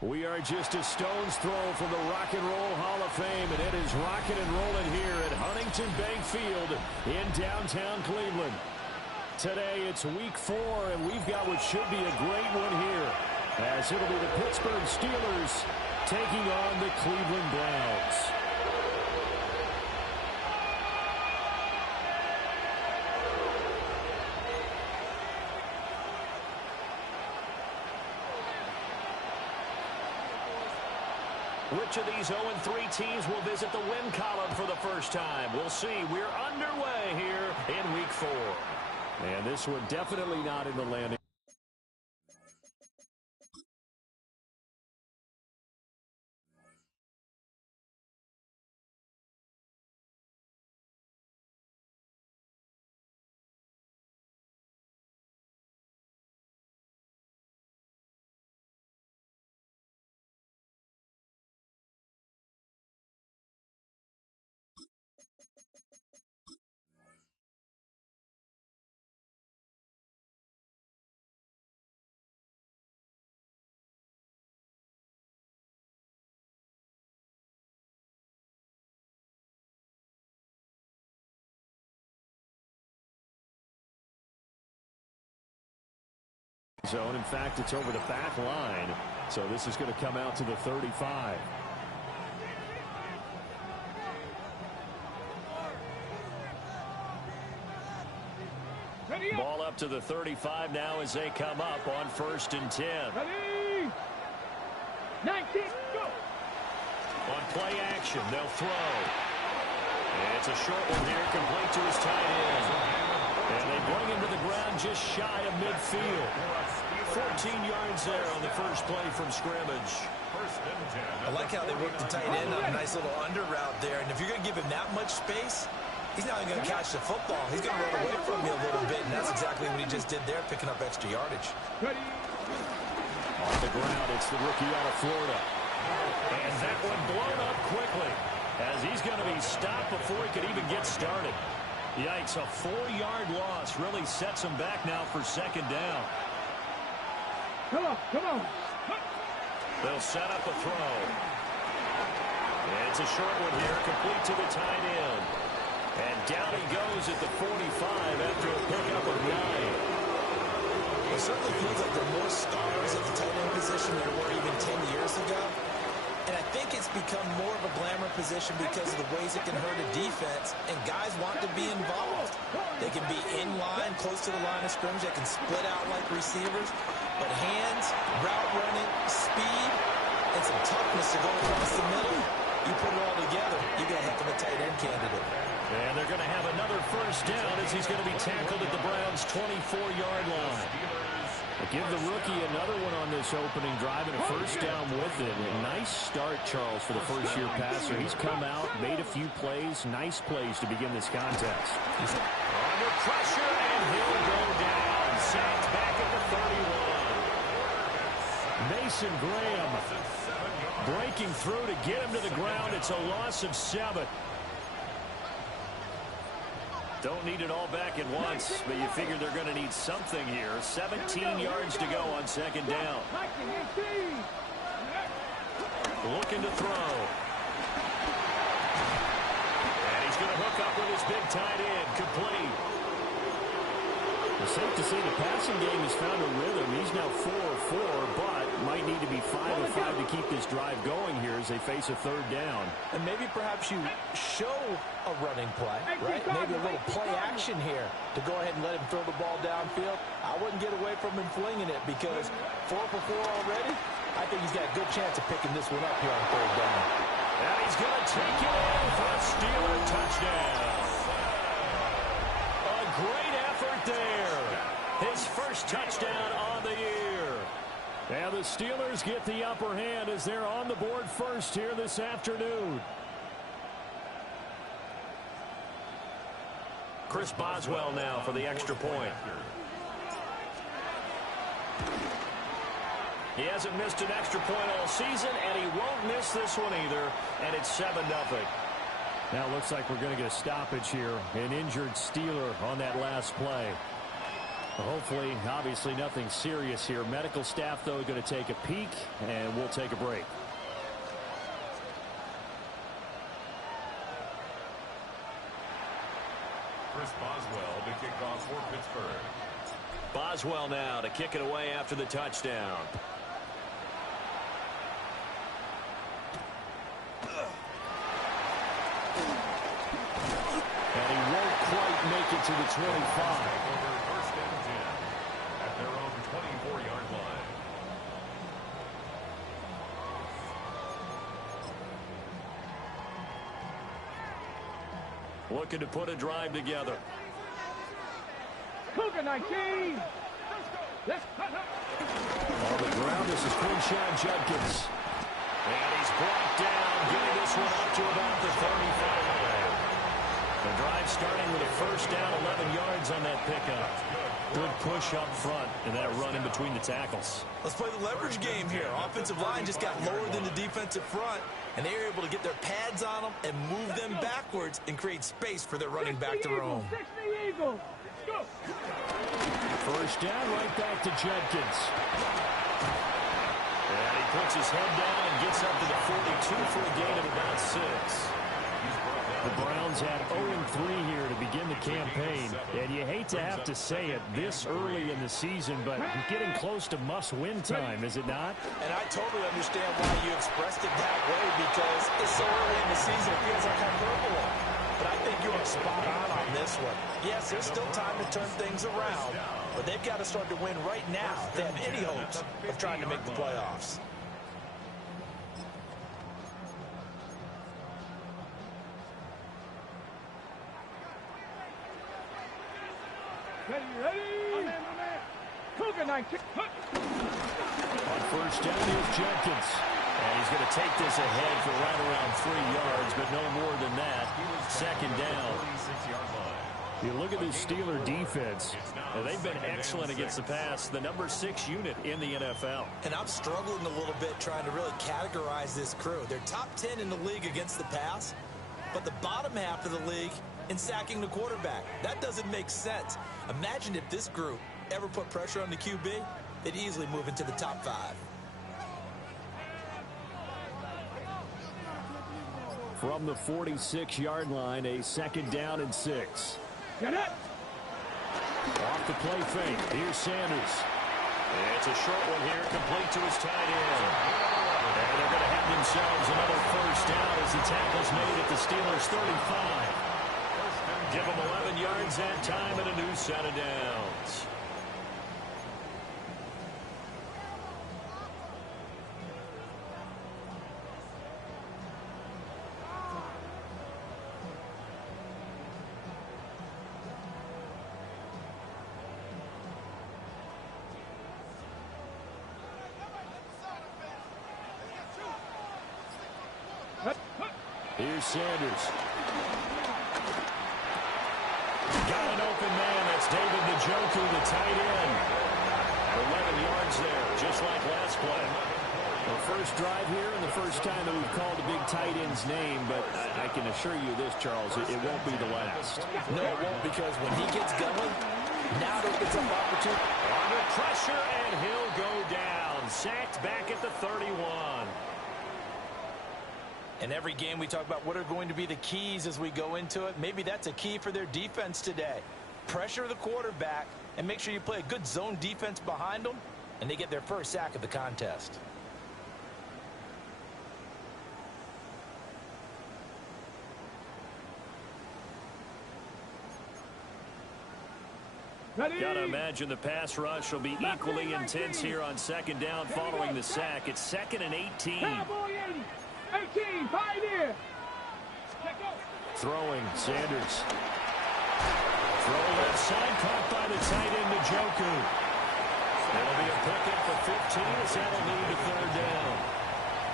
We are just a stone's throw from the Rock and Roll Hall of Fame, and it is rocking and rolling here at Huntington Bank Field in downtown Cleveland. Today it's week 4, and we've got what should be a great one here, as it'll be the Pittsburgh Steelers taking on the Cleveland Browns. Which of these 0-3 teams will visit the win column for the first time? We'll see. We're underway here in week 4. And this one definitely not in the landing. Zone. In fact, it's over the back line, so this is going to come out to the 35. Ball up to the 35 now as they come up on 1st and 10. Ready? 19, go! On play action, they'll throw. And it's a short one here, complete to his tight end. And they bring him to the ground just shy of midfield. 14 yards there on the first play from scrimmage. I like how they work the tight end on a nice little under route there. And if you're going to give him that much space, he's not even going to catch the football. He's going to run away from you a little bit, and that's exactly what he just did there, picking up extra yardage. Off the ground, it's the rookie out of Florida. And that one blown up quickly, as he's going to be stopped before he could even get started. Yikes, a 4-yard loss really sets him back now for 2nd down. Come on, come on. They'll set up a throw. It's a short one here, complete to the tight end. And down he goes at the 45 after a pickup of 9. It certainly feels like there are more stars at the tight end position than there were even 10 years ago. And I think it's become more of a glamour position because of the ways it can hurt a defense, and guys want to be involved. They can be in line, close to the line of scrimmage. They can split out like receivers. But hands, route running, speed, and some toughness to go across the middle, you put it all together, you got a heck of a tight end candidate. And they're going to have another 1st down as he's going to be tackled at the Browns' 24-yard line. Give the rookie another one on this opening drive and a 1st down with it. A nice start, Charles, for the first-year passer. He's come out, made a few plays, nice plays to begin this contest. Under pressure, and he'll go down. Sacked back at the 31. Mason Graham breaking through to get him to the ground. It's a loss of 7. Don't need it all back at once, but you figure they're going to need something here. 17 yards to go on 2nd down. Looking to throw. And he's going to hook up with his big tight end. Complete. It's safe to say the passing game has found a rhythm. He's now 4-4, but might need to be 5-5 to keep this drive going here as they face a 3rd down. And maybe perhaps you show a running play, right? Maybe a little play action here to go ahead and let him throw the ball downfield. I wouldn't get away from him flinging it because 4-for-4 already, I think he's got a good chance of picking this one up here on 3rd down. And he's going to take it in for a Steeler touchdown. A great effort there. His first touchdown on the year. And the Steelers get the upper hand as they're on the board first here this afternoon. Chris Boswell now for the extra point. He hasn't missed an extra point all season, and he won't miss this one either, and it's 7-0. Now it looks like we're going to get a stoppage here. An injured Steeler on that last play. Hopefully, obviously nothing serious here. Medical staff, though, going to take a peek, and we'll take a break. Chris Boswell to kick off for Pittsburgh. Boswell now to kick it away after the touchdown. And he won't quite make it to the 25. Over first and 10 at their own 24-yard line. Looking to put a drive together. Cougar 19. Let's cut up. On the ground, this is Quinshon Judkins. And he's brought down, getting this one up to about the 35. The drive starting with a first down, 11 yards on that pickup. Good push up front, and that run in between the tackles. Let's play the leverage game here. Offensive line just got lower than the defensive front, and they were able to get their pads on them and move them backwards and create space for their running back to roam. 60 Eagles. Let's go. First down, right back to Judkins. And he puts his head down and gets up to the 42 for a gain of about 6. The Browns had 0-3 here to begin the campaign, and you hate to have to say it this early in the season, but getting close to must-win time, is it not? And I totally understand why you expressed it that way, because it's so early in the season, it feels like hyperbole. But I think you are spot on this one. Yes, there's still time to turn things around, but they've got to start to win right now if they have any hopes of trying to make the playoffs. Ready? Cougar 19. On first down, here's Judkins. And he's going to take this ahead for right around 3 yards, but no more than that. Second down. You look at this Steeler defense, and they've been excellent against the pass, the number 6 unit in the NFL. And I'm struggling a little bit trying to really categorize this crew. They're top 10 in the league against the pass, but the bottom half of the league in sacking the quarterback. That doesn't make sense. Imagine if this group ever put pressure on the QB, they'd easily move into the top 5. From the 46-yard line, a second down and 6. Get it. Off the play fake. Here's Sanders. It's a short one here, complete to his tight end. And they're going to have themselves another first down as the tackle's made at the Steelers' 35. Give them 11 yards that time and a new set of downs. Here's Sanders. Got an open man. That's David Njoku, the tight end. 11 yards there, just like last play. The first drive here and the first time that we've called a big tight end's name, but I can assure you this, Charles, it won't be the last. No, it won't, because when he gets going, now it opens up opportunity. Under pressure, and he'll go down. Sacked back at the 31. In every game we talk about what are going to be the keys as we go into it. Maybe that's a key for their defense today. Pressure the quarterback and make sure you play a good zone defense behind them, and they get their first sack of the contest. Ready. Got to imagine the pass rush will be equally intense here on second down following the sack. It's 2nd and 18. Cowboy 80. 18. Pioneer. Throwing, Sanders. Throw left side, caught by the tight end, Njoku. It'll be a pickup for 15 as that'll lead to third down.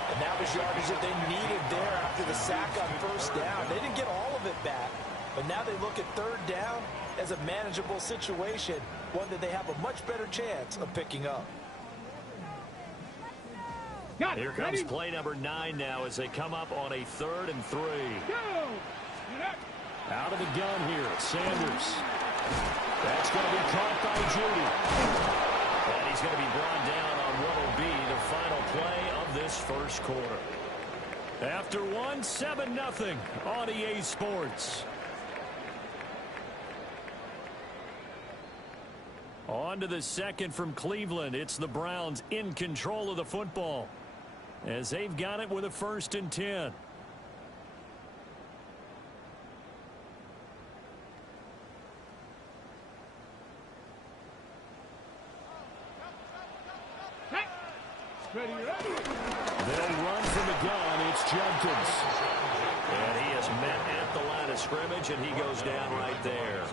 And that was yardage that they needed there after the sack on first down. They didn't get all of it back, but now they look at third down as a manageable situation, one that they have a much better chance of picking up. Here comes play number 9 now as they come up on a 3rd and 3. Go. Out of the gun here, Sanders. That's going to be caught by Judy. And he's going to be brought down on what will be the final play of this first quarter. After one, 7-0 on EA Sports. On to the second from Cleveland. It's the Browns in control of the football as they've got it with a 1st and 10. Ready, ready. They'll run from the gun. It's Jenkins. And he is met at the line of scrimmage, and he goes down right there.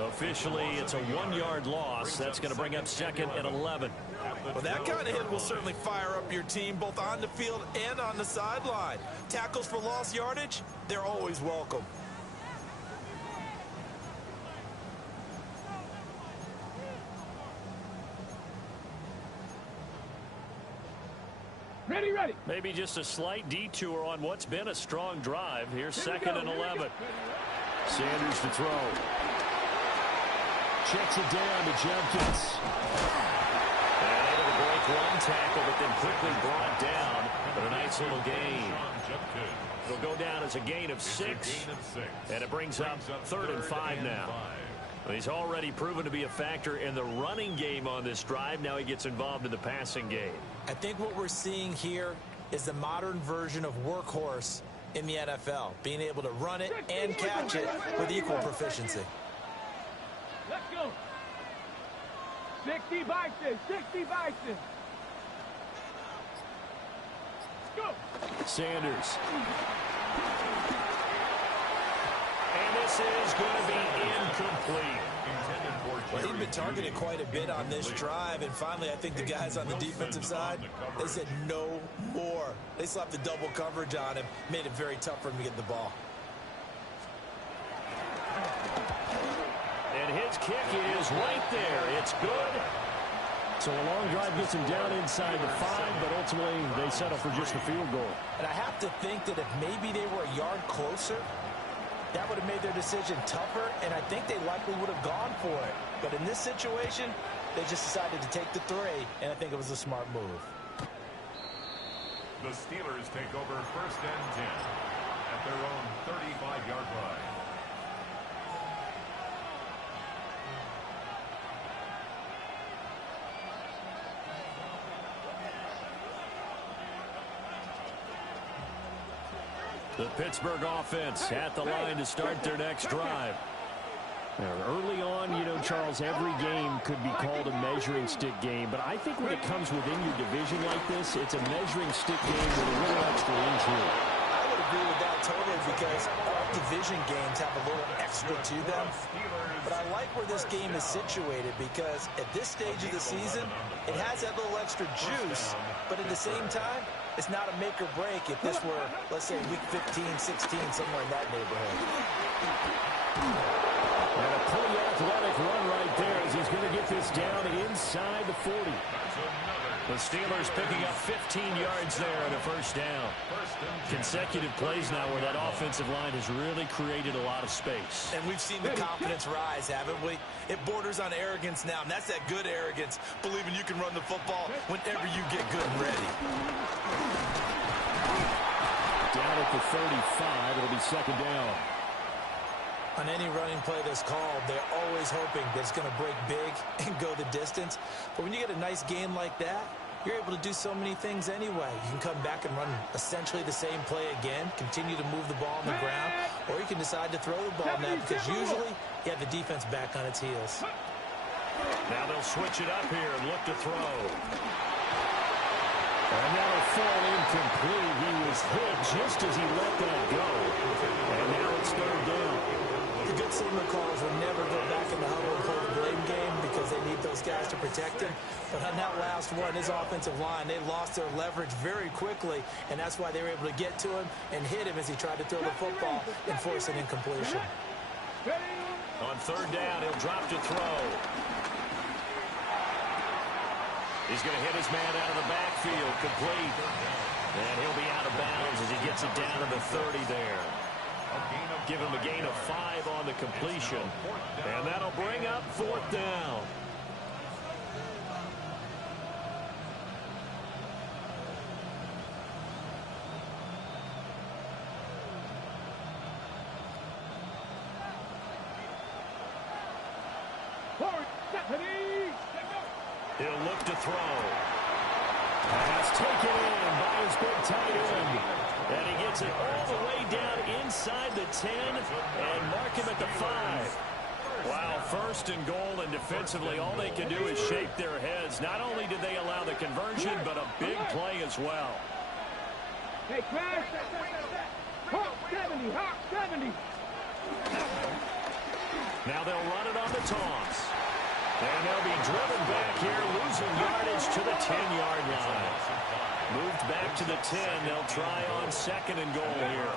Officially, it's a 1-yard loss. That's going to bring up 2nd and 11. Well, that kind of hit will certainly fire up your team both on the field and on the sideline. Tackles for lost yardage, they're always welcome. Ready, ready. Maybe just a slight detour on what's been a strong drive. Here's 2nd and 11. Sanders to throw. Checks it down to Jenkins. And able to break one tackle, but then quickly brought down. But a nice little gain. It'll go down as a gain of 6. And it brings up 3rd and 5 now. He's already proven to be a factor in the running game on this drive. Now he gets involved in the passing game. I think what we're seeing here is the modern version of workhorse in the NFL, being able to run it and catch it with equal proficiency. Let's go. 60 Bison, 60 Bison. Let's go. Sanders. And this is going to be incomplete. Well, he'd been targeted quite a bit on this drive, and finally I think the guys on the defensive side, they said no more. They slapped the double coverage on him, made it very tough for him to get the ball. And his kick is right there. It's good. So a long drive gets him down inside the 5, but ultimately they settle for just a field goal. And I have to think that if maybe they were a yard closer, that would have made their decision tougher, and I think they likely would have gone for it. But in this situation, they just decided to take the 3, and I think it was a smart move. The Steelers take over 1st and 10 at their own 35-yard line. The Pittsburgh offense at the line to start their next drive. Now, early on, you know, Charles, every game could be called a measuring stick game, but I think when it comes within your division like this, it's a measuring stick game with a little extra intrigue. I would agree with that totally because all division games have a little extra to them. But I like where this game is situated because at this stage of the season, it has that little extra juice, but at the same time, it's not a make or break if this were, let's say, week 15, 16, somewhere in that neighborhood. And a pretty athletic run right there as he's going to get this down inside the 40. The Steelers picking up 15 yards there on a 1st down. Consecutive plays now where that offensive line has really created a lot of space. And we've seen the confidence rise, haven't we? It borders on arrogance now, and that's that good arrogance, believing you can run the football whenever you get good and ready. Down at the 35, it'll be 2nd down. On any running play that's called, they're always hoping that it's going to break big and go the distance. But when you get a nice game like that, you're able to do so many things anyway. You can come back and run essentially the same play again, continue to move the ball on the ground, or you can decide to throw the ball now because usually you have the defense back on its heels. Now they'll switch it up here and look to throw. And that'll fall incomplete. He was hit just as he let that go. And now it's 3rd down. The good signal calls will never go back in the huddle and play the blame game because they need those guys to protect him. But on that last one, his offensive line, they lost their leverage very quickly, and that's why they were able to get to him and hit him as he tried to throw the football and force an incompletion. On 3rd down, he'll drop to throw. He's going to hit his man out of the backfield, complete. And he'll be out of bounds as he gets it down to the 30 there. Give him a gain of 5 on the completion. And that'll bring up 4th down. He'll look to throw. Pass taken in by his big tight end. And he gets it all the way down inside the 10 and mark him at the 5. Wow, 1st and goal, and defensively all they can do is shake their heads. Not only did they allow the conversion, but a big play as well. Hey, Crash! Hawk 70! Hawk 70! Now they'll run it on the toss. And they'll be driven back here, losing yardage to the 10-yard line. Moved back to the 10. They'll try on 2nd and goal here.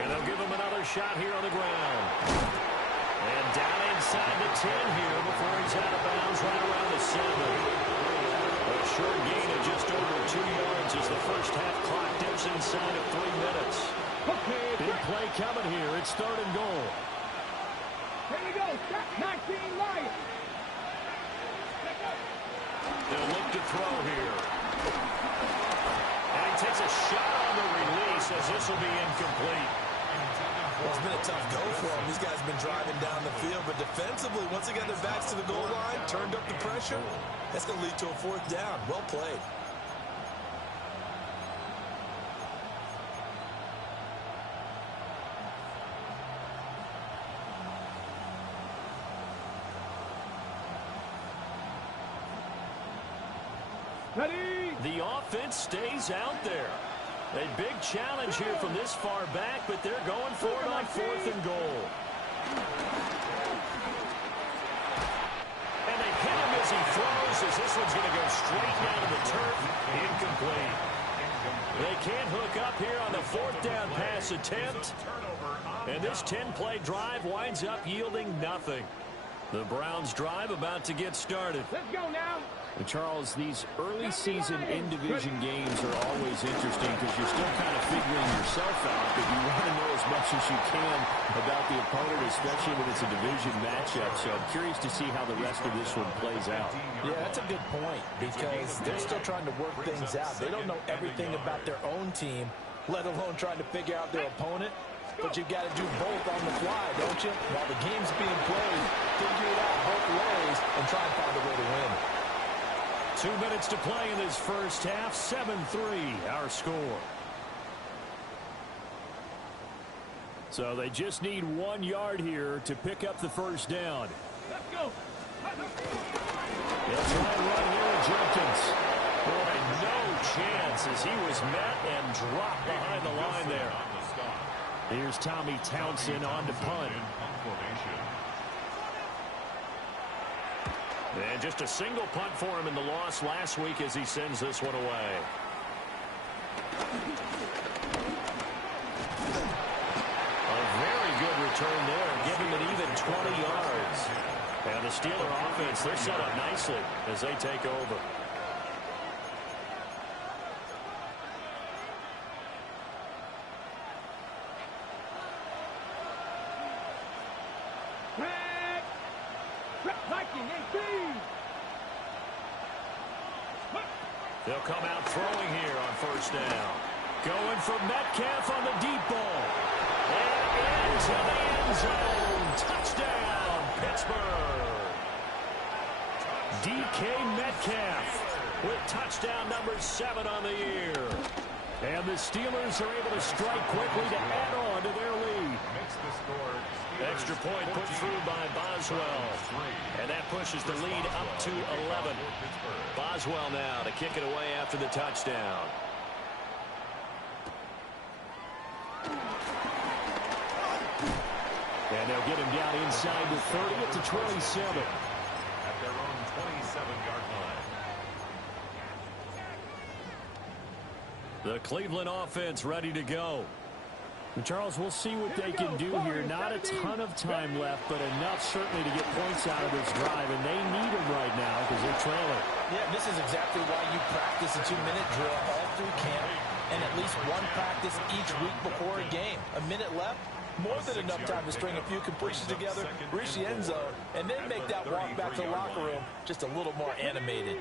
And they'll give him another shot here on the ground. And down inside the 10 here before he's out of bounds right around the 7. A short gain of just over 2 yards as the first half clock dips inside of 3 minutes. Big play coming here. It's 3rd and goal. Here we go. 19 Lions. They'll look to throw here. And he takes a shot on the release as this will be incomplete. Well, it's been a tough go for them. These guys have been driving down the field, but defensively, once again, their backs to the goal line, turned up the pressure. That's going to lead to a 4th down. Well played. Ready? The offense stays out there. A big challenge here from this far back, but they're going for it on 4th and goal. And they hit him as he throws, as this one's going to go straight down to the turf. Incomplete. They can't hook up here on the 4th down pass attempt. And this 10-play drive winds up yielding nothing. The Browns' drive about to get started. Let's go now. Charles, these early season in-division games are always interesting because you're still kind of figuring yourself out, but you want to know as much as you can about the opponent, especially when it's a division matchup. So I'm curious to see how the rest of this one plays out. Yeah, that's a good point because they're still trying to work things out. They don't know everything about their own team, let alone trying to figure out their opponent. But you've got to do both on the fly, don't you? While the game's being played, figure it out both ways and try and find a way to win. 2 minutes to play in this first half. 7-3 our score. So they just need 1 yard here to pick up the first down. Let's go. They'll try and run here with Jenkins. Boy, no chance as he was met and dropped behind the line there. Here's Tommy Townsend on to punt. And just a single punt for him in the loss last week as he sends this one away. A very good return there, giving it even 20 yards. And the Steeler offense, they're set up nicely as they take over. They'll come out throwing here on first down. Going for Metcalf on the deep ball. And into the end zone. Touchdown, Pittsburgh. DK Metcalf with touchdown number 7 on the year. And the Steelers are able to strike quickly to add on to their lead. Extra point put through by Boswell. And that pushes the lead up to 11. Boswell now to kick it away after the touchdown. And they'll get him down inside the 30 at the 27. At their own 27-yard line. The Cleveland offense ready to go. Charles, we'll see what they can do here. Not a ton of time left, but enough certainly to get points out of this drive, and they need them right now because they're trailing. Yeah, this is exactly why you practice a 2-minute drill all through camp. and at least one practice each week before a game. A minute left, more than enough time to string a few completions together, reach the end zone, and then make that walk back to the locker room just a little more animated.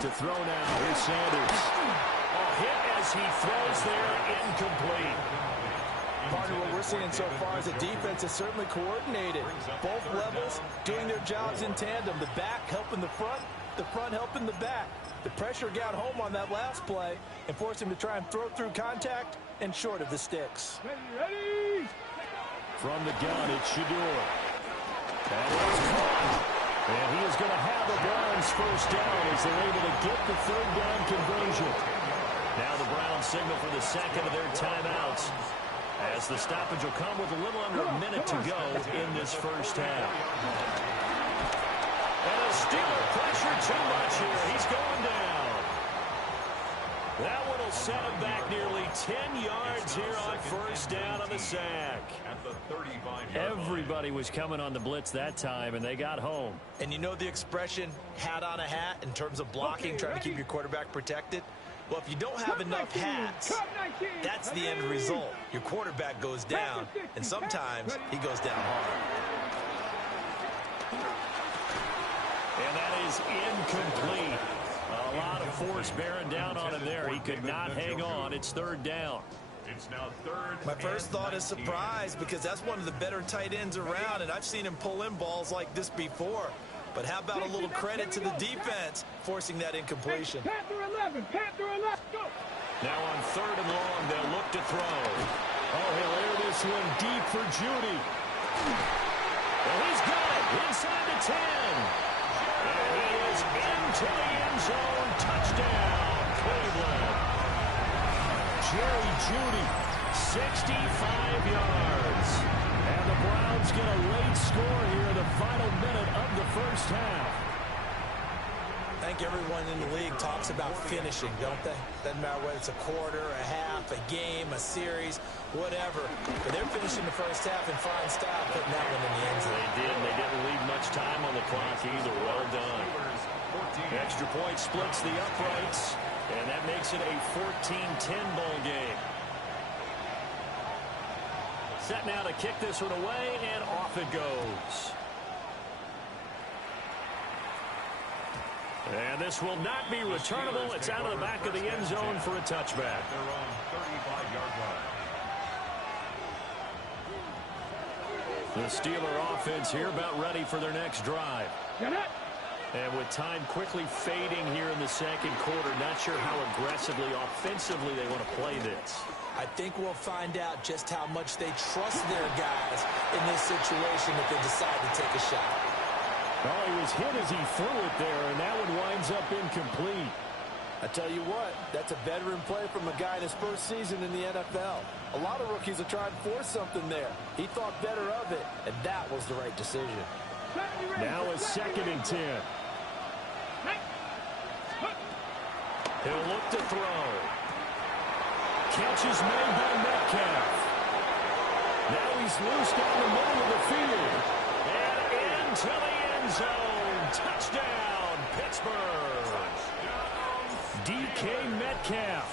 To throw now, here's Sanders. Hit as he throws there, incomplete. Partner, what we're seeing so far is the defense is certainly coordinated. Both levels doing their jobs in tandem. The back helping the front helping the back. The pressure got home on that last play and forced him to try and throw through contact and short of the sticks. Ready. From the gun, it's Shador. That was caught. And he is going to have the Browns first down as they're able to get the third down conversion. Now the Browns signal for the second of their timeouts, as the stoppage will come with a little under a minute to go in this first half. And a Steeler pressure too much here. He's going down. That one will set him back nearly 10 yards here on first down on the sack. Everybody was coming on the blitz that time, and they got home. And you know the expression, hat on a hat, in terms of blocking, trying to keep your quarterback protected? Well, if you don't have enough hats, that's the end result. Your quarterback goes down, and sometimes he goes down hard. And that is incomplete. A lot of force bearing down on him there. He could not hang on. It's third down. It's now third. My first thought is surprise, because that's one of the better tight ends around, and I've seen him pull in balls like this before. But how about a little credit to the defense forcing that incompletion? Panther 11, go. Now on third and long, they'll look to throw. Oh, he'll air this one deep for Judy. Well, he's got it inside the 10. And he is into the end zone. Touchdown, Cleveland. Jerry Judy, 65 yards. And the Browns get a late score here in the final minute of the first half. I think everyone in the league talks about finishing, don't they? Doesn't matter whether it's a quarter, a half, a game, a series, whatever. But they're finishing the first half in fine style, putting that one in the end zone. They did. They didn't leave much time on the clock either. Well done. Extra point splits the uprights, and that makes it a 14-10 ball game. Set now to kick this one away, and off it goes. And this will not be returnable. It's out of the back of the end zone for a touchback. Their own 35-yard line. The Steeler offense here about ready for their next drive. And with time quickly fading here in the second quarter, not sure how aggressively, offensively they want to play this. I think we'll find out just how much they trust their guys in this situation if they decide to take a shot. Well, he was hit as he threw it there, and that one winds up incomplete. I tell you what, that's a veteran play from a guy in his first season in the NFL. A lot of rookies are trying to force something there. He thought better of it, and that was the right decision. Now a 2nd and 10. He'll look to throw. Catch is made by Metcalf. Now he's loose down the middle of the field. And into the end zone. Touchdown, Pittsburgh. DK Metcalf.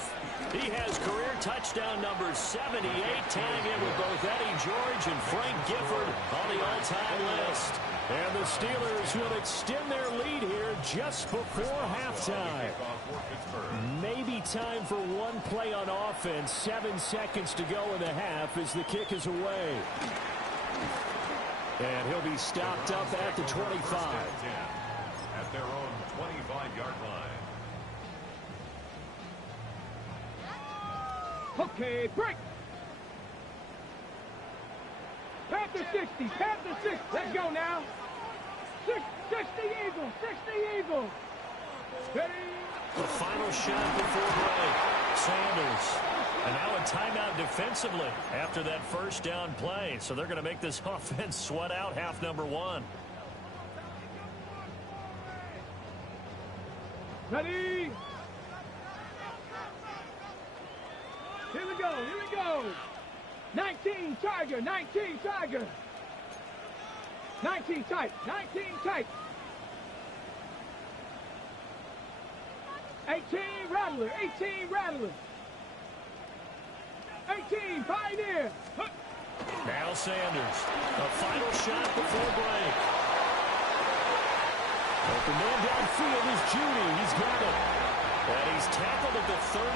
He has career touchdown number 78, tying in with both Eddie George and Frank Gifford on the all-time list. And the Steelers will extend their lead here just before halftime. Maybe time for one play on offense. 7 seconds to go in the half as the kick is away. And he'll be stopped up at the 25. At their own 25-yard line. Okay, break. Panther 60, Panther 60. Let's go now. 60 Eagles, 60 Eagles. Ready? The final shot before break. Sanders. And now a timeout defensively after that first down play. So they're going to make this offense sweat out half number 1. Ready? Here we go, here we go. 19 Tiger, 19 Tiger. 19 tight, 19 tight. 18, Rattler. 18, Rattler. 18, Pioneer. Now Sanders. A final shot before break. Open man downfield is Judy. He's got it. And he's tackled at the 38,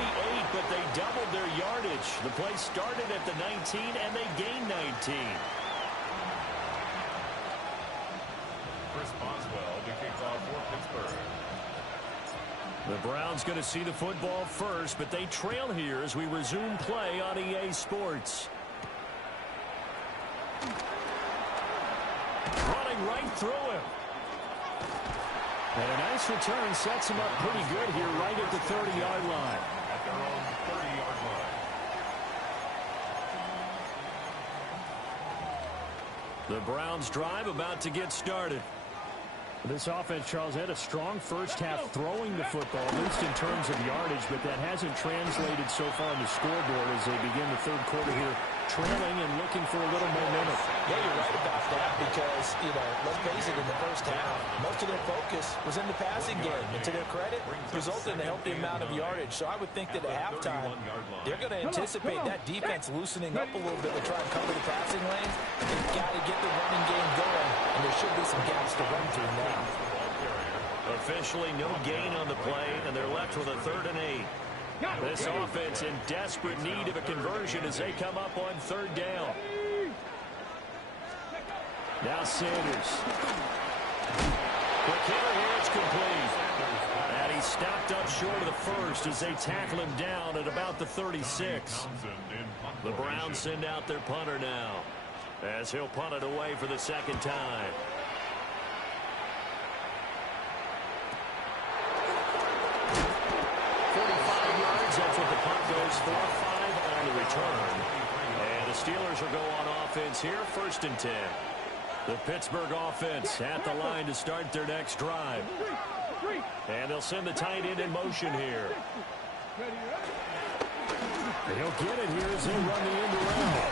but they doubled their yardage. The play started at the 19, and they gained 19. Chris Boswell to kick off for Pittsburgh. The Browns going to see the football first, but they trail here as we resume play on EA Sports. Running right through him. And a nice return sets him up pretty good here right at the 30-yard line. At their own 30-yard line. The Browns drive about to get started. This offense, Charles, had a strong first half throwing the football, at least in terms of yardage, but that hasn't translated so far on the scoreboard as they begin the third quarter here, trailing and looking for a little momentum. Yeah, you're right about that because, let's face it, in the first half, most of their focus was in the passing game. And to their credit, resulted in a healthy amount of yardage. So I would think that at halftime, they're going to anticipate that defense loosening up a little bit to try and cover the passing lanes. They've got to get the running game going, and there should be some gaps to run through now. Officially no gain on the play, and they're left with a 3rd and 8. This offense in desperate need of a conversion as they come up on 3rd down. Now Sanders. The kicker here is complete. And he's stopped up short of the first as they tackle him down at about the 36. The Browns send out their punter now as he'll punt it away for the 2nd time. 45 yards, that's what the punt goes for. 5 on the return. And the Steelers will go on offense here, 1st and 10. The Pittsburgh offense at the line to start their next drive. And they'll send the tight end in motion here. He'll get it here as they run the end around.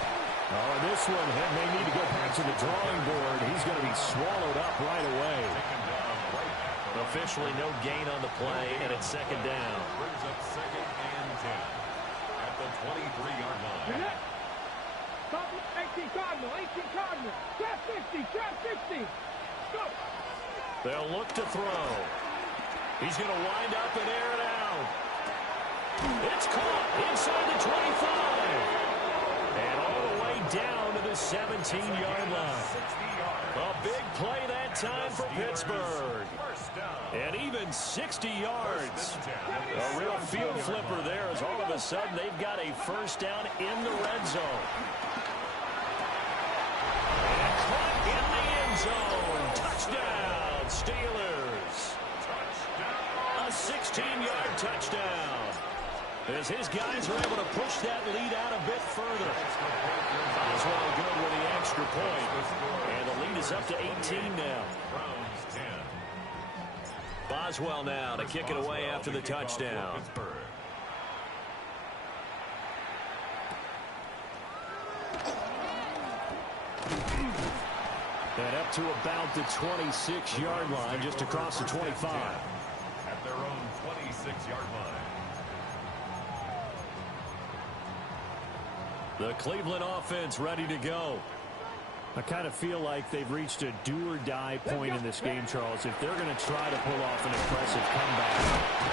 Oh, this one may need to go back to the drawing board. He's going to be swallowed up right away. Officially no gain on the play, and it's 2nd down. Brings up 2nd and 10 at the 23-yard line. 18 Cardinal, 18 Cardinal. Trap 60, trap 60. Go. They'll look to throw. He's going to wind up and air it out. It's caught inside the 25. And all the way down to the 17-yard line. A big play that time for Pittsburgh. And even 60 yards. A real field flipper there as all of a sudden they've got a 1st down in the red zone. And caught in the end zone. Touchdown, Steelers. A 16-yard touchdown. As his guys are able to push that lead out a bit further. Boswell good with the extra point. And the lead is up to 18 now. Boswell now to kick it away after the touchdown. And up to about the 26-yard line, just across the 25. At their own 26-yard line. The Cleveland offense ready to go. I kind of feel like they've reached a do-or-die point in this game, Charles. If they're going to try to pull off an impressive comeback,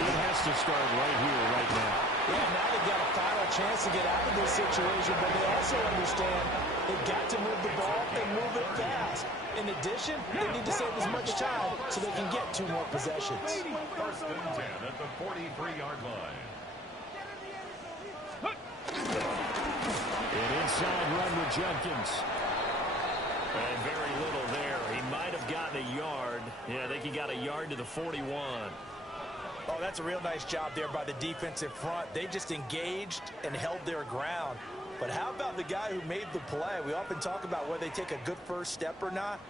it has to start right here, right now. Yeah, now they've got a final chance to get out of this situation, but they also understand they've got to move the ball and move it fast. In addition, they need to save as much time so they can get 2 more possessions. 1st and 10 at the 43-yard line. An inside run with Jenkins. And very little there. He might have gotten a yard. Yeah, I think he got a yard to the 41. Oh, that's a real nice job there by the defensive front. They just engaged and held their ground. But how about the guy who made the play? We often talk about whether they take a good first step or not.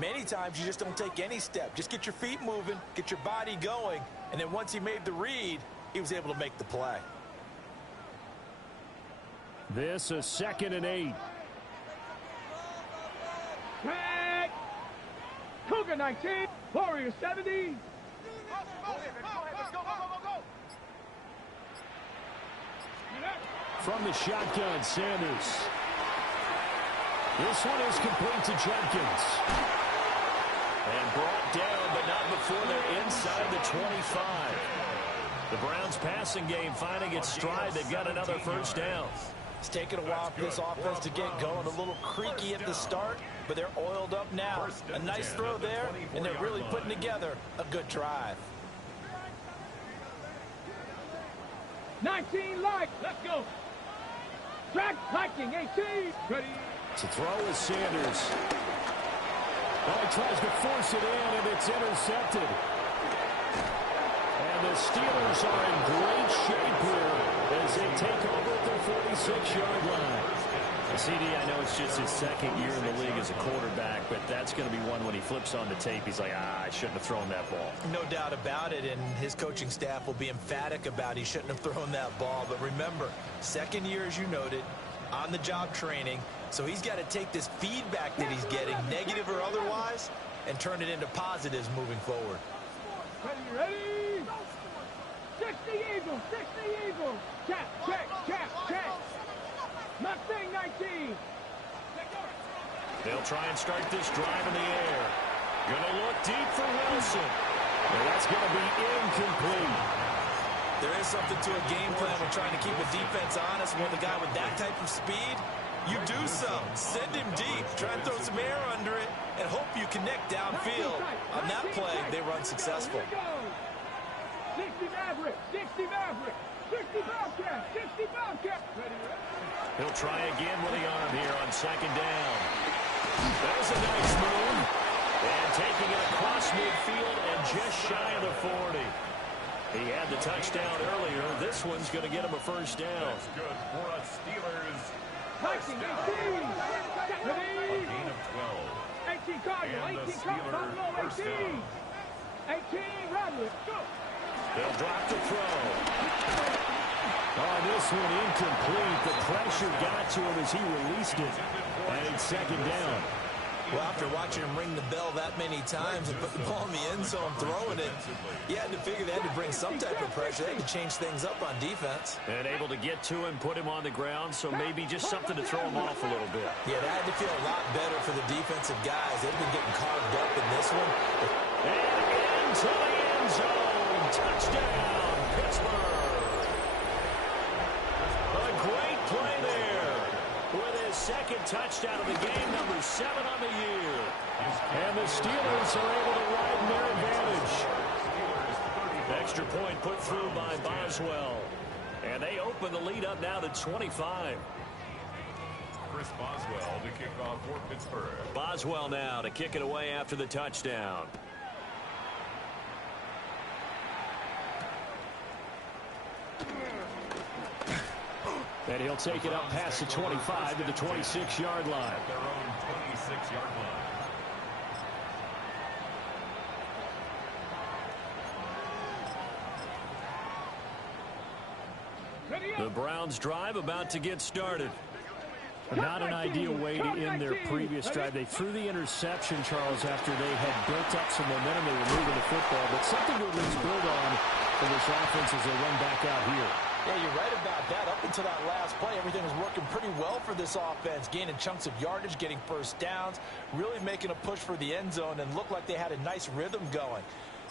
Many times you just don't take any step. Just get your feet moving, get your body going, and then once he made the read, he was able to make the play. This a 2nd and 8. Tag. Cougar 19. Warrior 70. Let's go, let's go, go, go, go. from the shotgun, Sanders. This one is complete to Jenkins. And brought down, but not before they're inside the 25. The Browns passing game finding its stride. They've got another first down. It's taken a while for this offense to get going. A little creaky at the start, but they're oiled up now. A nice throw there, and they're really putting together a good drive. 19 like. Let's go. Track hiking. 18. Ready. To throw is Sanders. Oh, he tries to force it in, and it's intercepted. And the Steelers are in great shape here as they take over at their 46-yard line. CD, I know it's just his second year in the league as a quarterback, but that's going to be one when he flips on the tape. He's like, I shouldn't have thrown that ball. No doubt about it, and his coaching staff will be emphatic about he shouldn't have thrown that ball. But remember, second year, as you noted, on-the-job training, so he's got to take this feedback that he's getting, negative or otherwise, and turn it into positives moving forward. Ready? 60 Eagles, 60 Eagles. Check, check, check, check. Mustang 19. They'll try and start this drive in the air. Gonna look deep for Wilson. And that's gonna be incomplete. There is something to a game plan when trying to keep a defense honest. With a guy with that type of speed, you do some. Send him deep. Try and throw some air under it and hope you connect downfield. On that play, they run successful. 60 Maverick, 60 Maverick, 60 Bobcat, 60 Bobcat. Ready, ready. He'll try again with the arm here on second down. There's a nice move. And taking it across midfield and just shy of the 40. He had the touchdown earlier. This one's going to get him a first down. That's good for us Steelers. Hiking, 18. A Ready. gain of 12. 18 Cardinal, And the 18 Cardinal, Steelers first 18. down. 18 Rattler, go. They'll drop the throw. Oh, this one incomplete. The pressure got to him as he released it. And it's second down. Well, after watching him ring the bell that many times and put the ball in the end zone throwing it, you had to figure they had to bring some type of pressure. They had to change things up on defense. And able to get to him, put him on the ground, so maybe just something to throw him off a little bit. Yeah, that had to feel a lot better for the defensive guys. They've been getting carved up in this one. And into the end zone. Touchdown, Pittsburgh. A great play there with his second touchdown of the game, number 7 on the year. And the Steelers are able to widen their advantage. Extra point put through by Boswell. And they open the lead up now to 25. Chris Boswell to kick off for Pittsburgh. Boswell now to kick it away after the touchdown. And he'll take it up past the 25 to the 26-yard line. At their own 26-yard line. The Browns drive about to get started. Not an ideal way to end their previous drive. They threw the interception, Charles, after they had built up some momentum. They were moving the football, but something to at least build on for this offense as they run back out here. Yeah, you're right about that. Up until that last play, everything was working pretty well for this offense, gaining chunks of yardage, getting first downs, really making a push for the end zone, and looked like they had a nice rhythm going.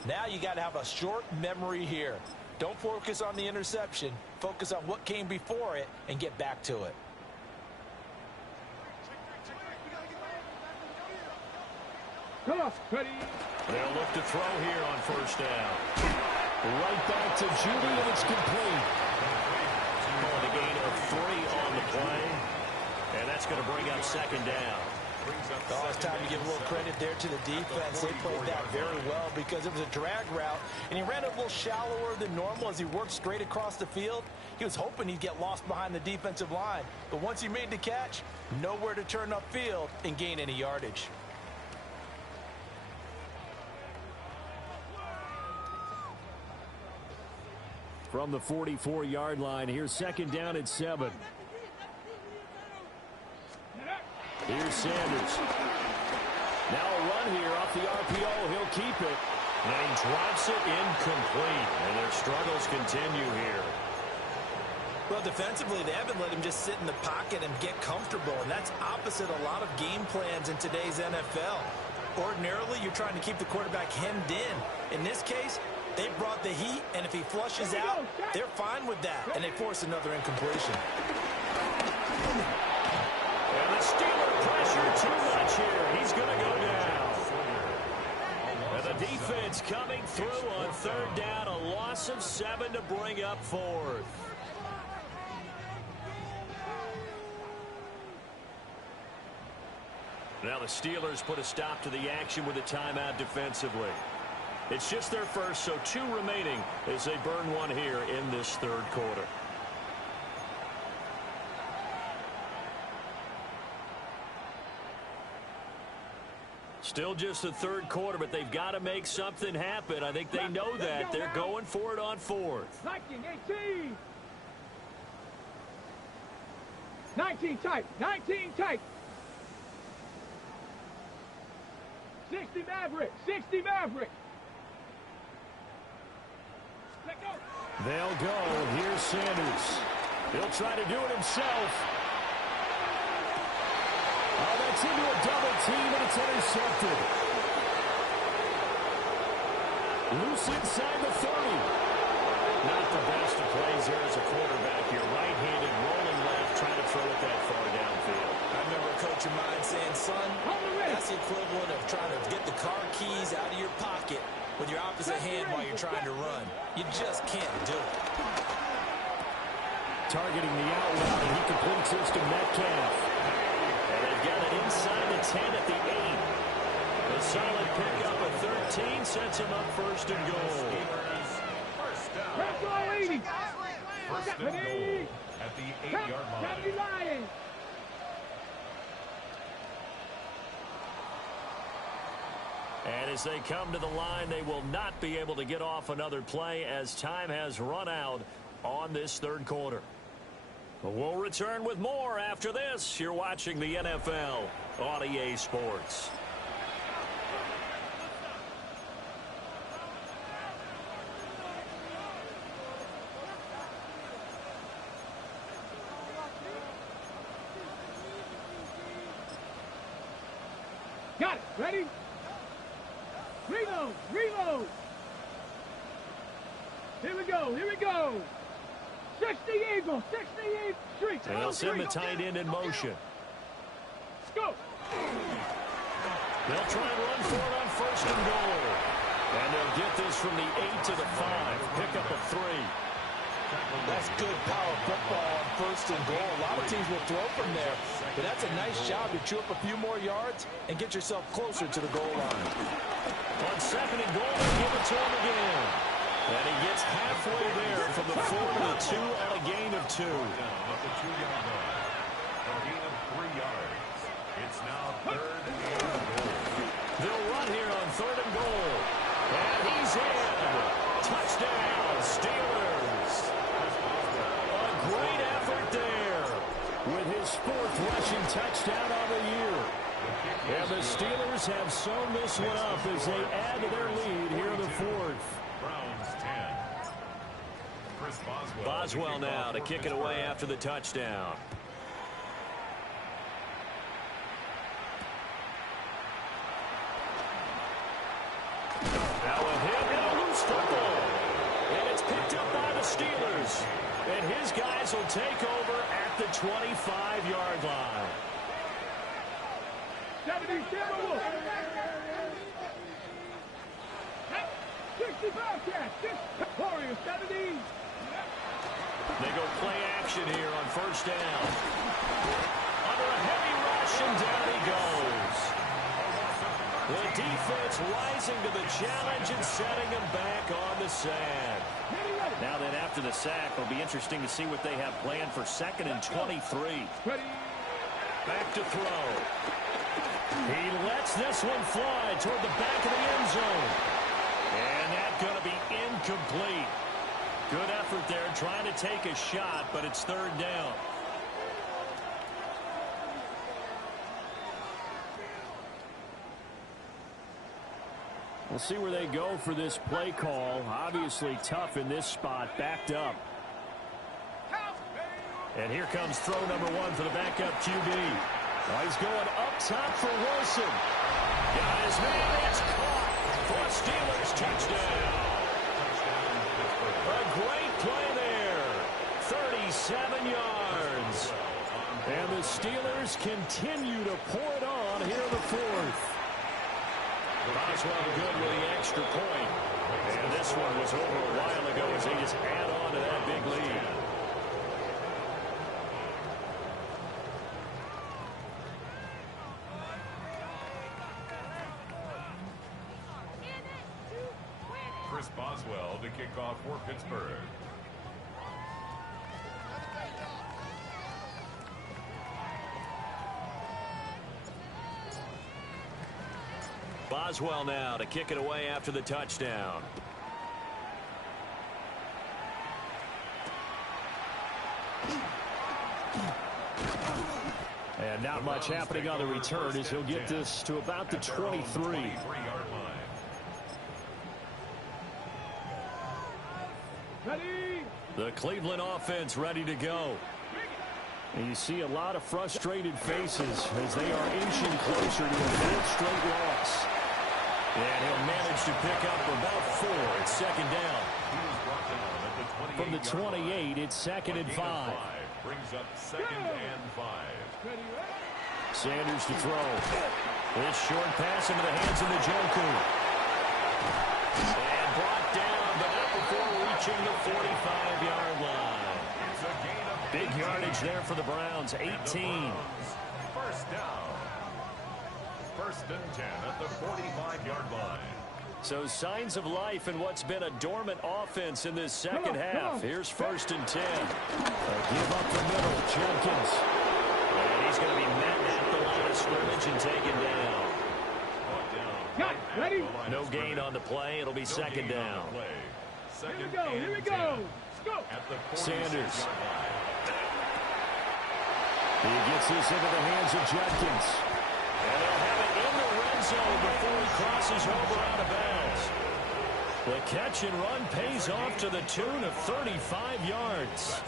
Now you got to have a short memory here. Don't focus on the interception. Focus on what came before it and get back to it. Come on, ready. They'll look to throw here on first down. Right back to Judy, and it's complete. Calling a gain of 3 on the play. And that's going to bring up second down. Oh, it's time to give a little credit there to the defense. They played that very well because it was a drag route, and he ran it a little shallower than normal as he worked straight across the field. He was hoping he'd get lost behind the defensive line, but once he made the catch, nowhere to turn upfield and gain any yardage. From the 44-yard line, here's second down at 7. Here's Sanders. Now a run here off the RPO. He'll keep it. And he drops it incomplete. And their struggles continue here. Well, defensively, they haven't let him just sit in the pocket and get comfortable, and that's opposite a lot of game plans in today's NFL. Ordinarily, you're trying to keep the quarterback hemmed in. In this case, they brought the heat, and if he flushes out, they're fine with that, and they force another incompletion. And the Steeler pressure too much here. He's going to go down. And the defense coming through on third down, a loss of 7 to bring up fourth. Now the Steelers put a stop to the action with a timeout defensively. It's just their first, so 2 remaining as they burn one here in this third quarter. Still just the third quarter, but they've got to make something happen. I think they know that. They're going for it on fourth. 19, 19 tight, 19 tight. 60 Maverick, 60 Maverick. Let go. They'll go. Here's Sanders. He'll try to do it himself. Oh, that's into a double team, and it's intercepted. Loose inside the 30. Not the best of plays here as a quarterback. You're right-handed, rolling left, trying to throw it that far downfield. I remember a coach of mine saying, son, that's the equivalent of trying to get the car keys out of your pocket with your opposite hand while you're trying to run. You just can't do it. Targeting the out route, and he completes this to Metcalf. And they've got it inside the 10 at the 8. A solid pickup of 13 sets him up first and goal. Press all 80. First and goal at the 8-yard line. Lions. And as they come to the line, they will not be able to get off another play as time has run out on this third quarter. But we'll return with more after this. You're watching the NFL on EA Sports. Got it. Ready? Reload. Reload. Here we go. Here we go. 60 Eagles. 60 Eagles. Street. And they'll send the tight end in motion. Let's go. They'll try and run for it on first and goal. And they'll get this from the 8 to the 5. Pick up a 3. That's good power football on first and goal. A lot of teams will throw from there, but that's a nice job to chew up a few more yards and get yourself closer to the goal line. On second and goal, they give it to him again. And he gets halfway there from the 4 to the 2 on a gain of 2. At the 2-yard line. A gain of 3 yards. It's now third and goal. They'll run here on third and goal. And he's in. Touchdown, Steelers. A great effort there with his 4th rushing touchdown on the year. And the Steelers have sewn this one up as they add to their lead here in the 4th. Browns 10. Chris Boswell now to kick it away after the touchdown. Now with him in a loose football. And it's picked up by the Steelers. And his guys will take over at the 25-yard line. 70, 65 catch. Warriors 70. They go play action here on first down. Under a heavy rush, and down he goes. The defense rising to the challenge and setting him back on the sack. Now then, after the sack, it'll be interesting to see what they have planned for 2nd and 23. Back to throw. He lets this one fly toward the back of the end zone. And that's going to be incomplete. Good effort there trying to take a shot, but it's third down. We'll see where they go for this play call. Obviously tough in this spot, backed up. And here comes throw number 1 for the backup QB. Oh, he's going up top for Wilson. Got his man. It's caught for a Steelers touchdown. A great play there. 37 yards. And the Steelers continue to pour it on here in the 4th. Boswell good with the extra point. And this one was over a while ago as they just add on to that big lead. Chris Boswell to kick off for Pittsburgh. Boswell now to kick it away after the touchdown. And not much happening on the return as he'll get this to about the 23. The Cleveland offense ready to go. And you see a lot of frustrated faces as they are inching closer to a 4th straight loss. And he'll manage to pick up about 4. It's second down. From the 28, it's 2nd and 5. Brings up 2nd and 5. Sanders to throw. This short pass into the hands of the Njoku. And brought down, but not before reaching the 45-yard line. Big yardage there for the Browns, 18. First down. 1st and 10 at the 45-yard line. So signs of life in what's been a dormant offense in this second half. Here's 1st and 10. Give up the middle, Jenkins. And he's going to be met at the line of scrimmage and taken down. Ready? No gain on the play. It'll be 2nd down. Here we go. Go. Sanders. He gets this into the hands of Jenkins. And they'll have it in the red zone before he crosses over out of bounds. The catch and run pays off to the tune of 35 yards.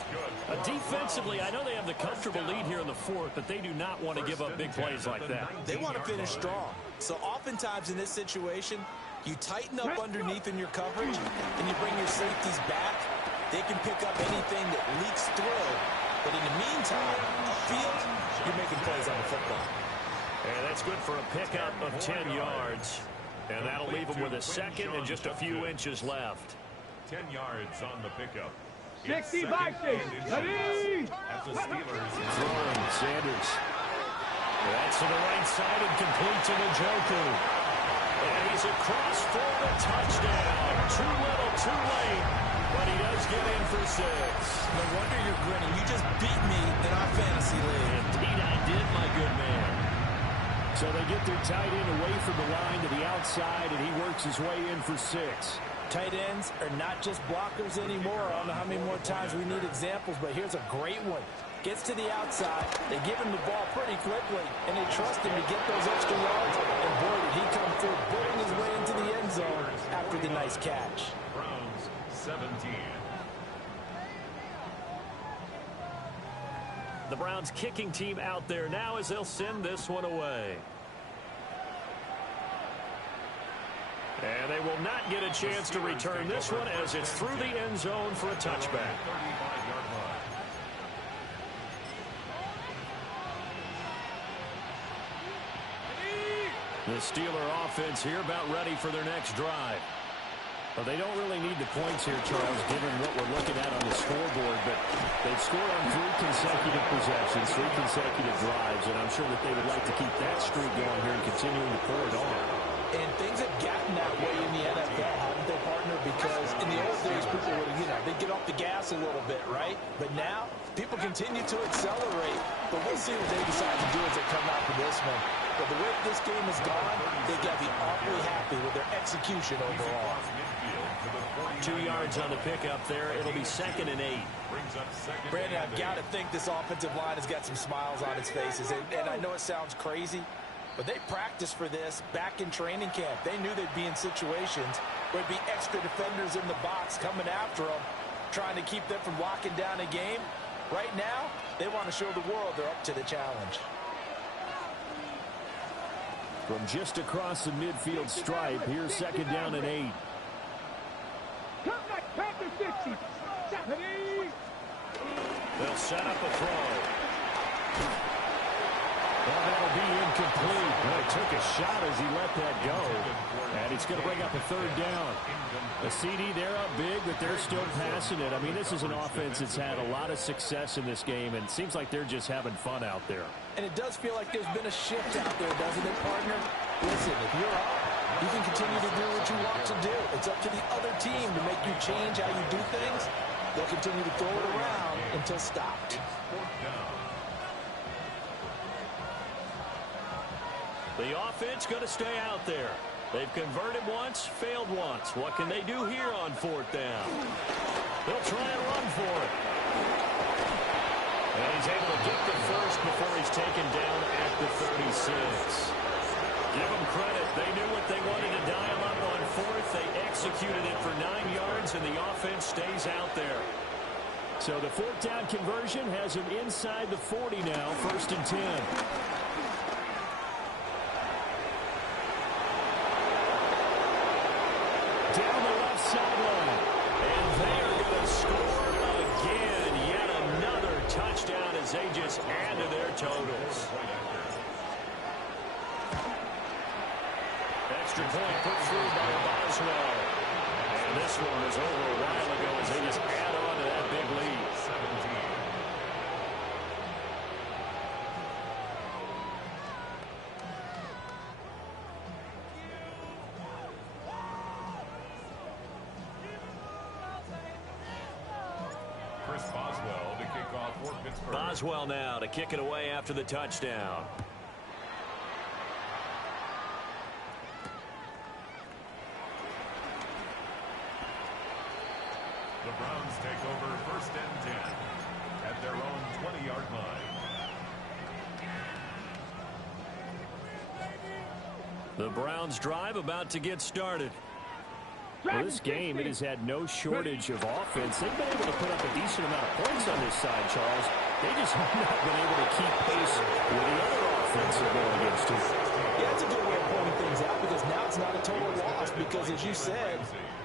Defensively, I know they have the comfortable lead here in the 4th, but they do not want to give up big plays like that. They want to finish strong. So oftentimes in this situation, you tighten up underneath in your coverage, and you bring your safeties back. They can pick up anything that leaks through. But in the meantime, upfield, you're making plays on the football. And that's good for a pickup of 10 yards. And that'll leave them with a 2nd and just a few inches left. 10 yards on the pickup. 60 by 6. Ready? At the Steelers. Throwing Sanders. That's to the right side and complete to Njoku. And he's across for the touchdown. Too little, too late. But he does get in for 6. No wonder you're grinning. You just beat me in our fantasy league. Indeed I did, my good man. So they get their tight end away from the line to the outside, and he works his way in for 6. Tight ends are not just blockers anymore. I don't know how many more times we need examples, but here's a great one. Gets to the outside, they give him the ball pretty quickly, and they trust him to get those extra yards. And boy, did he come through, bulling his way into the end zone after the nice catch. Browns 17. The Browns kicking team out there now as they'll send this one away. And they will not get a chance to return this one as it's through the end zone for a touchback. The Steeler offense here about ready for their next drive. Well, they don't really need the points here, Charles, given what we're looking at on the scoreboard, but they've scored on 3 consecutive possessions, 3 consecutive drives, and I'm sure that they would like to keep that streak going here and continuing to pour it on. And things have gotten that way in the NFL, haven't they, partner? Because in the old days, people would, they'd get off the gas a little bit, right? But now, people continue to accelerate. But we'll see what they decide to do as they come out for this one. But the way this game has gone, they've got to be awfully happy with their execution overall. 2 yards on the pickup there. It'll be 2nd and 8. Brandon, I've got to think this offensive line has got some smiles on its faces. And I know it sounds crazy, but they practiced for this back in training camp. They knew they'd be in situations where there'd be extra defenders in the box coming after them, trying to keep them from locking down a game. Right now, they want to show the world they're up to the challenge. From just across the midfield stripe, here's second down and 8. Come back, Panther 60. 70. They'll set up a throw. Well, that'll be incomplete. Well, he took a shot as he let that go. And he's going to bring up a third down. The CD, they're up big, but they're still passing it. I mean, this is an offense that's had a lot of success in this game, and it seems like they're just having fun out there. And it does feel like there's been a shift out there, doesn't it, partner? Listen, if you're up, you can continue to do what you want to do. It's up to the other team to make you change how you do things. They'll continue to throw it around until stopped. The offense going to stay out there. They've converted once, failed once. What can they do here on fourth down? They'll try and run for it. And he's able to get the first before he's taken down at the 36. Give them credit. They knew what they wanted to dial up on fourth. They executed it for 9 yards, and the offense stays out there. So the fourth down conversion has him inside the 40 now, 1st and 10. Down the left sideline. And they are going to score again. Yet another touchdown as they just add to their totals. Extra point put through by Boswell. And this one was over a while ago as they just add on to that big lead. 17. Boswell to kick off for Pittsburgh. Boswell now to kick it away after the touchdown. The Browns take over 1st and 10 at their own 20-yard line. The Browns drive about to get started. Well, this game, it has had no shortage of offense. They've been able to put up a decent amount of points on this side, Charles. They just have not been able to keep pace with the other offense they're going against too. Yeah, that's a good way of pointing things out because now it's not a total loss because, as you said,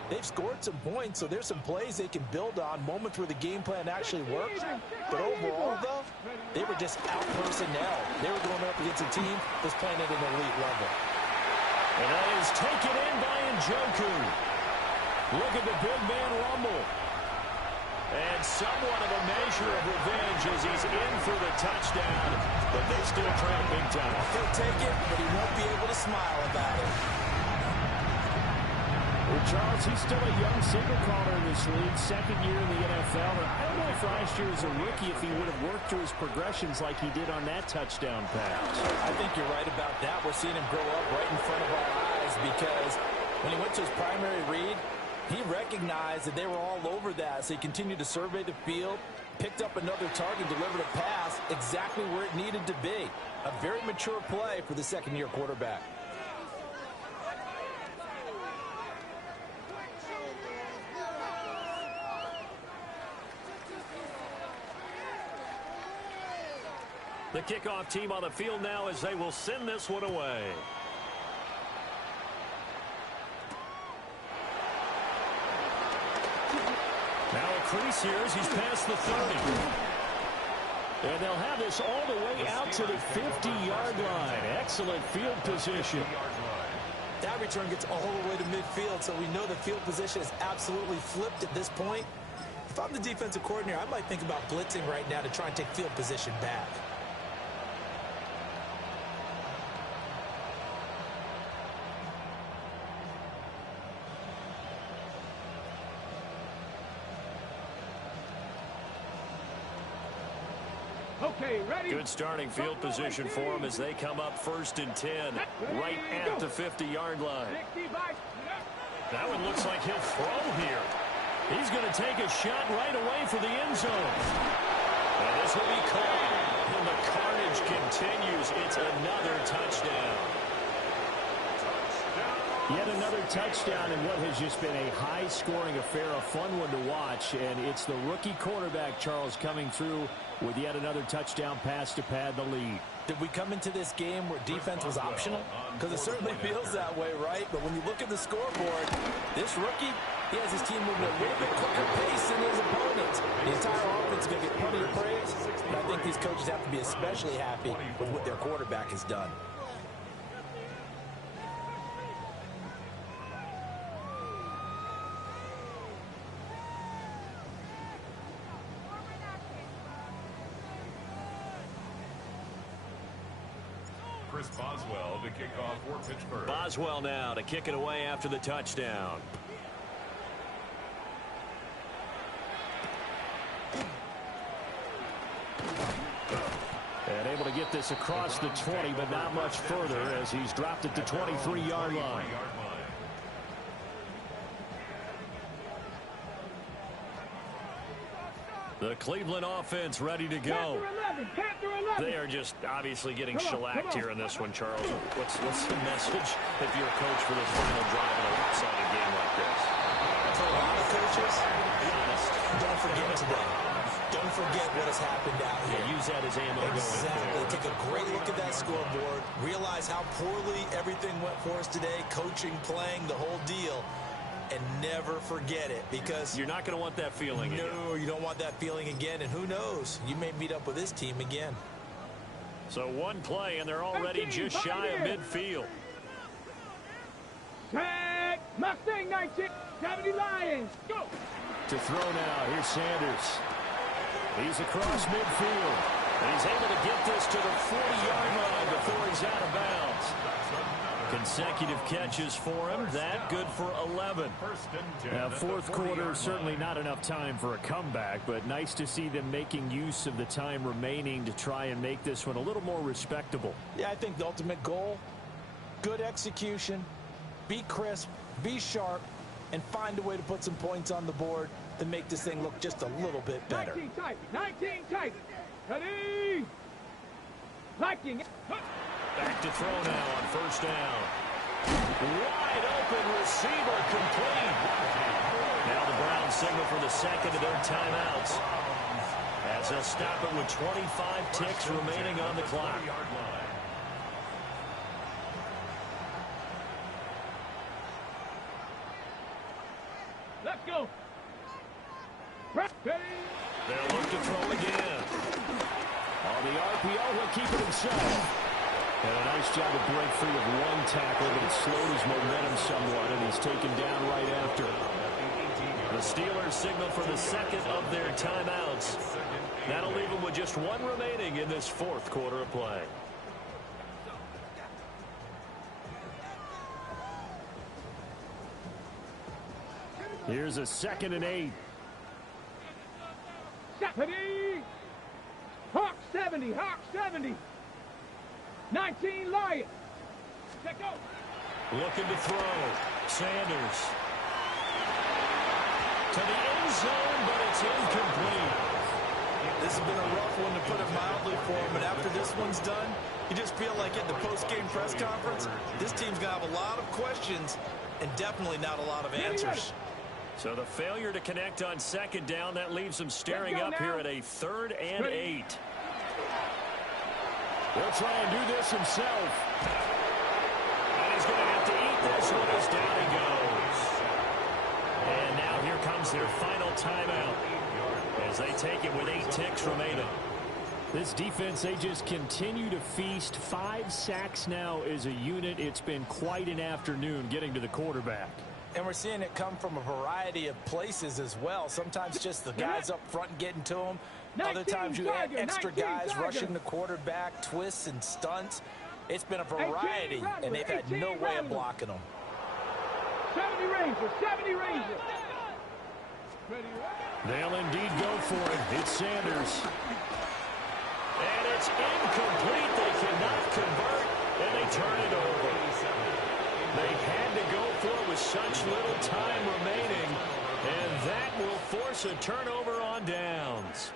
they've scored some points, so there's some plays they can build on, moments where the game plan actually works. But overall, though, they were just out personnel. They were going up against a team that's playing at an elite level. And that is taken in by Njoku. Look at the big man rumble. And somewhat of a measure of revenge as he's in for the touchdown. But they still trail big time. He'll take it, but he won't be able to smile about it. Well, Charles, he's still a young signal caller in this league, 2nd year in the NFL. And I don't know if last year as a rookie if he would have worked through his progressions like he did on that touchdown pass. I think you're right about that. We're seeing him grow up right in front of our eyes because when he went to his primary read, he recognized that they were all over that, so he continued to survey the field, picked up another target, delivered a pass exactly where it needed to be. A very mature play for the 2nd-year quarterback. The kickoff team on the field now as they will send this one away. Now a crease here as he's past the 30. And they'll have this all the way out to the 50-yard line. Excellent field position. That return gets all the way to midfield, so we know the field position is absolutely flipped at this point. If I'm the defensive coordinator, I might think about blitzing right now to try and take field position back. Okay, ready? Good starting field position for them as they come up 1st and 10, right at the 50-yard line. That one looks like he'll throw here. He's going to take a shot right away for the end zone. And this will be caught. And the carnage continues. It's another touchdown. Yet another touchdown in what has just been a high-scoring affair, a fun one to watch. And it's the rookie quarterback, Charles, coming through with yet another touchdown pass to pad the lead. Did we come into this game where defense was optional? Because it certainly feels that way, right? But when you look at the scoreboard, this rookie, he has his team moving at a little bit quicker pace than his opponents. The entire offense is going to get plenty of praise. And I think these coaches have to be especially happy with what their quarterback has done. Chris Boswell to kick off for Pittsburgh. Boswell now to kick it away after the touchdown. And able to get this across the 20, but not much further as he's dropped it to 23-yard line. The Cleveland offense ready to go. They are just obviously getting shellacked here in this one, Charles. What's the message if you're a coach for this final drive in a lopsided game like this? For a lot of coaches, be honest, don't forget today. Don't forget what has happened out here. Yeah, use that as ammo going forward. Take a great look at that scoreboard. Realize how poorly everything went for us today. Coaching, playing, the whole deal. And never forget it, because you're not going to want that feeling again. No, you don't want that feeling again. And who knows? You may meet up with this team again. So one play, and they're already just shy of midfield. Tag! Mustang 19, 70 Lions, go! To throw now, here's Sanders. He's across midfield, and he's able to get this to the 40-yard line before he's out of bounds. Consecutive catches for him. That good for 11. Now, fourth quarter, certainly not enough time for a comeback, but nice to see them making use of the time remaining to try and make this one a little more respectable. Yeah, I think the ultimate goal, good execution, be crisp, be sharp, and find a way to put some points on the board to make this thing look just a little bit better. 19 tight, 19 tight. Ready? Liking. Back to throw now on first down. Wide open receiver complete. Now the Browns signal for the second of their timeouts, as they'll stop it with 25 ticks remaining on the clock. Let's go. They'll look to throw again. On the RPO, he'll keep it himself. And a nice job to break free of one tackle, but it slowed his momentum somewhat, and he's taken down right after. The Steelers signal for the second of their timeouts. That'll leave them with just one remaining in this fourth quarter of play. Here's a 2nd and 8. Hawk 70, Hawk 70. 19 Lions. Check out. Looking to throw. Sanders. To the end zone, but it's incomplete. This has been a rough one, to put it mildly, for him. But after this one's done, you just feel like at the post-game press conference, this team's going to have a lot of questions and definitely not a lot of answers. So the failure to connect on second down, that leaves them staring up here at a 3rd and 8. He'll try and do this himself. And he's going to have to eat this one as down he goes. And now here comes their final timeout as they take it with 8 ticks remaining. This defense, they just continue to feast. 5 sacks now as a unit. It's been quite an afternoon getting to the quarterback. And we're seeing it come from a variety of places as well. Sometimes just the guys up front and getting to them. Other times you have extra guys rushing the quarterback, twists and stunts. It's been a variety, and they've had no way of blocking them. 70 Rangers, 70 Rangers. They'll indeed go for it. It's Sanders. And it's incomplete. They cannot convert, and they turn it over. They had to go for it with such little time remaining, and that will force a turnover on downs.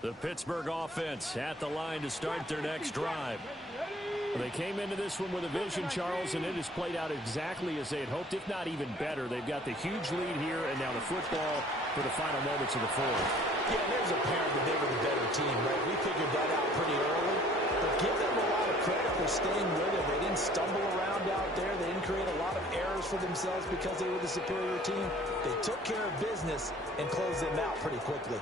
The Pittsburgh offense at the line to start their next drive. They came into this one with a vision, Charles, and it has played out exactly as they had hoped, if not even better. They've got the huge lead here, and now the football for the final moments of the fourth. Yeah, there's apparent that they were the better team, right? We figured that out pretty early. But give them a lot of credit for staying with it. They didn't stumble around out there. They didn't create a lot of errors for themselves because they were the superior team. They took care of business and closed them out pretty quickly.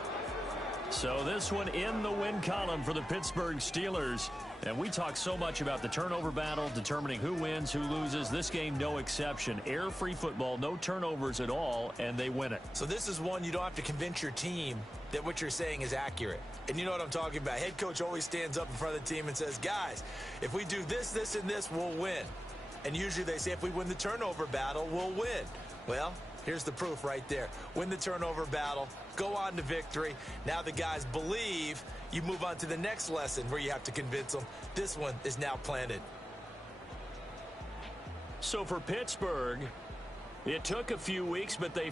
So this one in the win column for the Pittsburgh Steelers. And we talk so much about the turnover battle, determining who wins, who loses. This game, no exception. Air-free football, no turnovers at all, and they win it. So this is one you don't have to convince your team that what you're saying is accurate. And you know what I'm talking about. Head coach always stands up in front of the team and says, guys, if we do this, this, and this, we'll win. And usually they say if we win the turnover battle, we'll win. Well, here's the proof right there. Win the turnover battle, go on to victory. Now the guys believe. You move on to the next lesson where you have to convince them. This one is now planted. So for Pittsburgh, it took a few weeks, but they